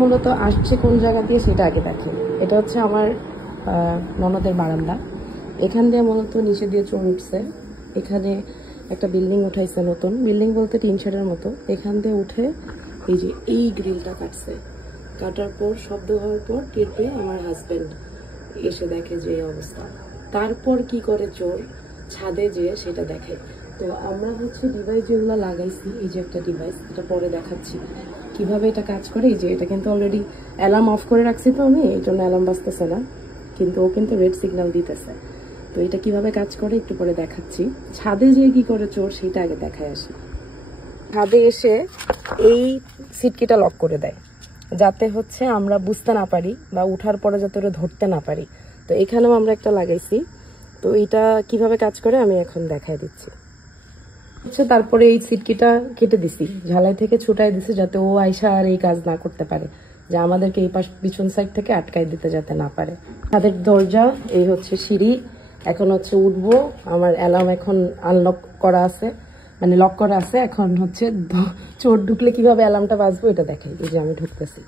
মূলত আসছে কোন জায়গা দিয়ে সেটা আগে দেখি। এটা হচ্ছে আমার ননদের বারান্দা। এখান দিয়ে মূলত নিচে দিয়ে চোর উঠছে। এখানে একটা বিল্ডিং উঠাইছে, নতুন বিল্ডিং বলতে টিন শেডের মতো। এখান দিয়ে উঠে এই যে এই গ্রিলটা কাটছে। কাটার পর শব্দ হওয়ার পর টের পেয়ে আমার হাজবেন্ড এসে দেখে যে এই অবস্থা। তারপর কি করে চোর ছাদে যেয়ে সেটা দেখে। তো আমরা হচ্ছে ডিভাইস যেগুলো লাগাইছি, এই যে একটা ডিভাইস, এটা পরে দেখাচ্ছি কিভাবে এটা কাজ করে। এই যে এটা কিন্তু অলরেডি অ্যালার্ম অফ করে রাখছি, তো আমি এই জন্য অ্যালার্ম বাজতেছে না, কিন্তু ও কিন্তু রেড সিগন্যাল দিতেছে। তো এটা কিভাবে কাজ করে একটু পরে দেখাচ্ছি। ছাদে যেয়ে কি করে চোর সেটা আগে দেখায় আসি। ছাদে এসে এই সিটকিটা লক করে দেয়, যাতে হচ্ছে আমরা বুঝতে না পারি বা উঠার পরে যাতে ওরা ধরতে না পারি। তো এখানেও আমরা একটা লাগাইছি। তো এটা কিভাবে কাজ করে আমি এখন দেখাই দিচ্ছি। আচ্ছা, তারপরে এই সিটকিটা কেটে দিছি, ঝালাই থেকে ছুটাই দিছি, যাতে ও আয়সা আর এই কাজ না করতে পারে, যে আমাদেরকে এই পাশ পিছন সাইড থেকে আটকাই দিতে যাতে না পারে। তাদের দরজা, এই হচ্ছে সিঁড়ি। এখন হচ্ছে উঠবো। আমার অ্যালার্ম এখন আনলক করা আছে, মানে লক করা আছে। এখন হচ্ছে চোর ঢুকলে কিভাবে অ্যালার্মটা বাজবো এটা দেখাই। এই যে আমি ঢুকতেছি,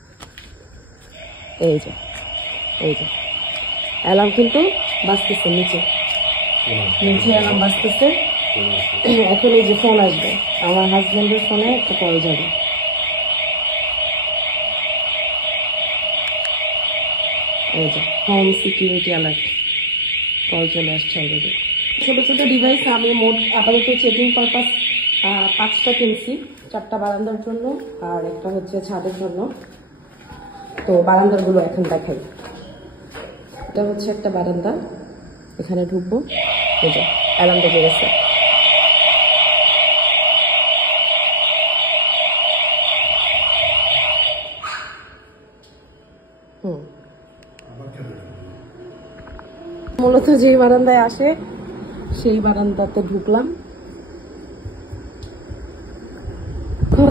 এই যে অ্যালার্ম কিন্তু বাজতেছে, নিচে অ্যালার্ম বাজতেছে। এখন এই যে ফোন আসবে, আমার হাজবেন্ডের ফোনে একটা কল যাবে। এই যে হোম সিকিউরিটি অ্যালার্ট কল চলে আসছে অলরেডি। ছোট ছোট ডিভাইস আমি মোট আপাতত চেকিং পারপাস 5টা কিনছি, 4টা বারান্দার জন্য আর একটা হচ্ছে ছাদের জন্য। তো বারান্দারগুলো এখন দেখাই। এটা হচ্ছে একটা বারান্দা, এখানে ঢুকবো। এই যে অ্যালার্ম বেজে গেছে। মূলত যেই বারান্দায় আসে সেই বারান্দাতে ঢুকলাম।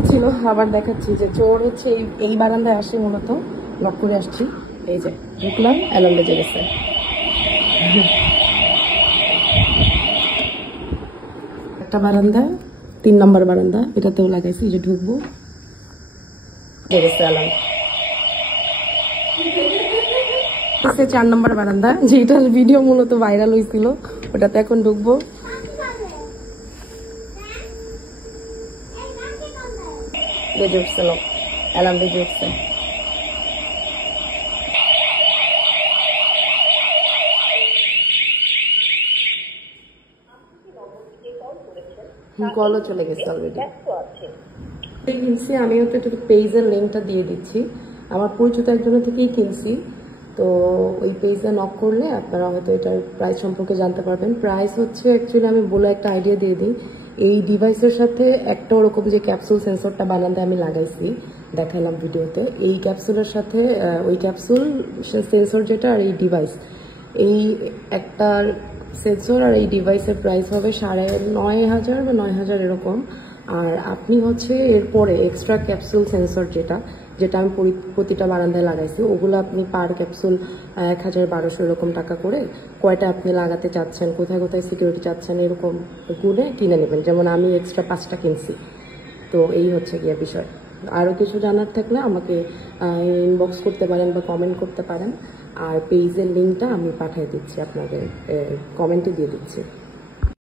ছিল আবার দেখাচ্ছি যে চোর হচ্ছে এই বারান্দায় আসে, মূলত লক করে আসছি। এই যে ঢুকলাম, অ্যালার্ম বেজে গেছে। একটা বারান্দা, 3 নম্বর বারান্দা, এটাতেও লাগাইছি। যে ঢুকবো, বেজে গেছে অ্যালার্ম। 4 নম্বর বারান্দা, যেটার ভিডিও মূলত ভাইরাল হয়েছিল, ওটাতে এখন ঢুকবো। বেজে উঠছে লোক, অ্যালার্ম বেজে উঠছে। কলও চলে গেছে অলরেডি। কিনছি আমি, হয়তো একটু পেজের লিঙ্কটা দিয়ে দিচ্ছি। আমার পরিচিত একজনের থেকেই কিনছি। তো ওই পেজে নক করলে আপনারা হয়তো এটার প্রাইস সম্পর্কে জানতে পারবেন। প্রাইস হচ্ছে অ্যাকচুয়ালি আমি বলে একটা আইডিয়া দিয়ে দিই। এই ডিভাইসের সাথে একটা ওরকম যে ক্যাপসুল সেন্সরটা বানাতে আমি লাগাইছি, দেখালাম ভিডিওতে। এই ক্যাপসুলের সাথে ওই ক্যাপসুল সেন্সর যেটা আর এই ডিভাইস, এই একটার সেন্সর আর এই ডিভাইসের প্রাইস হবে 9,500 বা 9,000 এরকম। আর আপনি হচ্ছে এরপরে এক্সট্রা ক্যাপসুল সেন্সর যেটা আমি প্রতিটা বারান্দায় লাগাইছি, ওগুলো আপনি পার ক্যাপসুল 1,000-1,200 এরকম টাকা করে, কয়টা আপনি লাগাতে চাচ্ছেন, কোথায় কোথায় সিকিউরিটি চাচ্ছেন, এরকম গুনে কিনে নেবেন। যেমন আমি এক্সট্রা 5টা কিনছি। তো এই হচ্ছে গিয়ে বিষয়। আরও কিছু জানার থাকলে আমাকে ইনবক্স করতে পারেন বা কমেন্ট করতে পারেন। আর পেজের লিঙ্কটা আমি পাঠিয়ে দিচ্ছি, আপনাদের কমেন্টে দিয়ে দিচ্ছি।